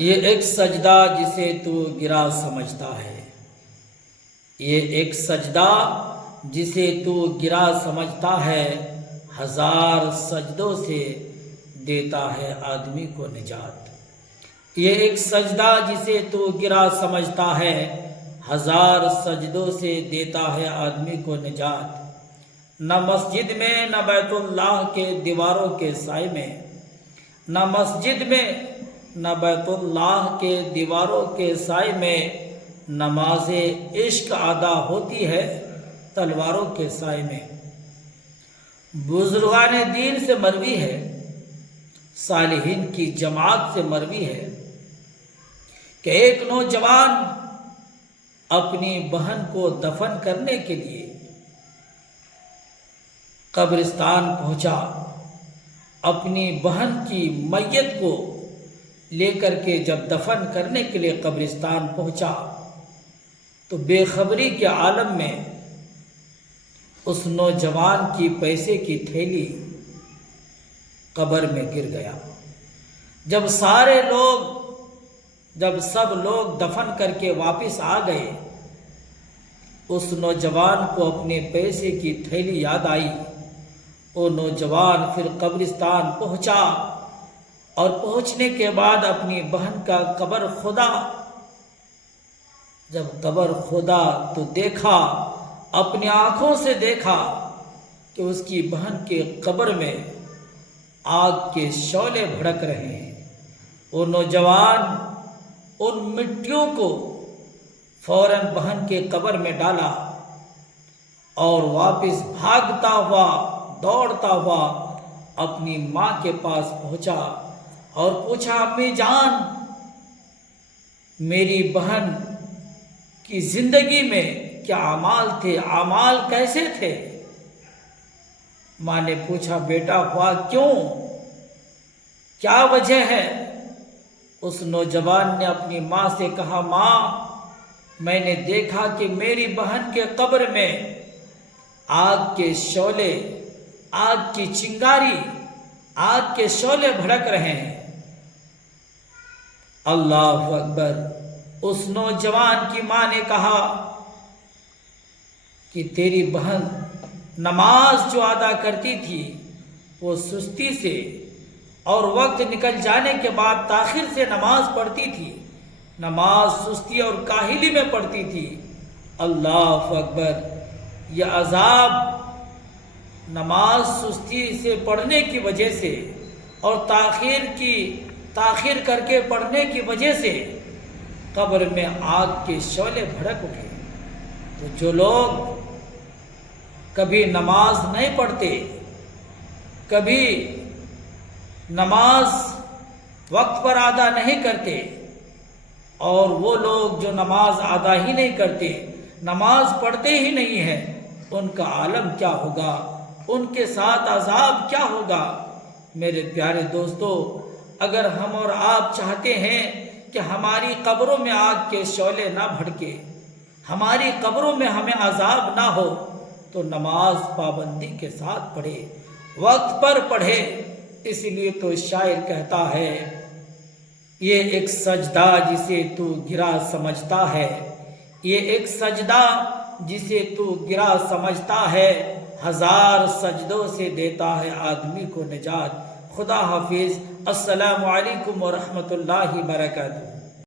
یہ ایک سجدہ جسے تو گرا سمجھتا ہے، یہ ایک سجدہ جسے تو گرا سمجھتا ہے، ہزار سجدوں سے دیتا ہے آدمی کو نجات۔ یہ ایک سجدہ جسے تو گرا سمجھتا ہے، ہزار سجدوں سے دیتا ہے آدمی کو نجات۔ نہ مسجد میں نہ بیت اللہ کے دیواروں کے سائے میں، نہ مسجد میں نہ بیت اللہ کے دیواروں کے سائے میں، نماز عشق ادا ہوتی ہے تلواروں کے سائے میں۔ بزرگان دین سے مروی ہے، صالحین کی جماعت سے مروی ہے کہ ایک نوجوان اپنی بہن کو دفن کرنے کے لیے قبرستان پہنچا۔ اپنی بہن کی میت کو لے کر کے جب دفن کرنے کے لیے قبرستان پہنچا تو بے خبری کے عالم میں اس نوجوان کی پیسے کی تھیلی قبر میں گر گیا۔ جب سب لوگ دفن کر کے واپس آ گئے، اس نوجوان کو اپنے پیسے کی تھیلی یاد آئی۔ وہ نوجوان پھر قبرستان پہنچا اور پہنچنے کے بعد اپنی بہن کا قبر کھودا۔ جب قبر کھودا تو دیکھا، اپنی آنکھوں سے دیکھا کہ اس کی بہن کے قبر میں آگ کے شعلے بھڑک رہے ہیں۔ وہ نوجوان ان مٹیوں کو فوراً بہن کے قبر میں ڈالا اور واپس بھاگتا ہوا، دوڑتا ہوا اپنی ماں کے پاس پہنچا اور پوچھا، امی جان، میری بہن کی زندگی میں کیا اعمال تھے، اعمال کیسے تھے؟ ماں نے پوچھا، بیٹا ہوا کیوں، کیا وجہ ہے؟ اس نوجوان نے اپنی ماں سے کہا، ماں، میں نے دیکھا کہ میری بہن کے قبر میں آگ کے شعلے، آگ کی چنگاری، آگ کے شعلے بھڑک رہے ہیں۔ اللہ اکبر۔ اس نوجوان کی ماں نے کہا کہ تیری بہن نماز جو ادا کرتی تھی وہ سستی سے اور وقت نکل جانے کے بعد تاخیر سے نماز پڑھتی تھی، نماز سستی اور کاہلی میں پڑھتی تھی۔ اللہ اکبر۔ یہ عذاب نماز سستی سے پڑھنے کی وجہ سے اور تاخیر کر کے پڑھنے کی وجہ سے قبر میں آگ کے شعلے بھڑک اٹھے۔ تو جو لوگ کبھی نماز نہیں پڑھتے، کبھی نماز وقت پر ادا نہیں کرتے، اور وہ لوگ جو نماز ادا ہی نہیں کرتے، نماز پڑھتے ہی نہیں ہیں، ان کا عالم کیا ہوگا، ان کے ساتھ عذاب کیا ہوگا؟ میرے پیارے دوستو، اگر ہم اور آپ چاہتے ہیں کہ ہماری قبروں میں آگ کے شعلے نہ بھڑکے، ہماری قبروں میں ہمیں عذاب نہ ہو، تو نماز پابندی کے ساتھ پڑھے، وقت پر پڑھے۔ اس لیے تو شاعر کہتا ہے، یہ ایک سجدہ جسے تو گرا سمجھتا ہے، یہ ایک سجدہ جسے تو گرا سمجھتا ہے، ہزار سجدوں سے دیتا ہے آدمی کو نجات۔ خدا حافظ۔ السلام علیکم ورحمۃ اللہ وبرکاتہ۔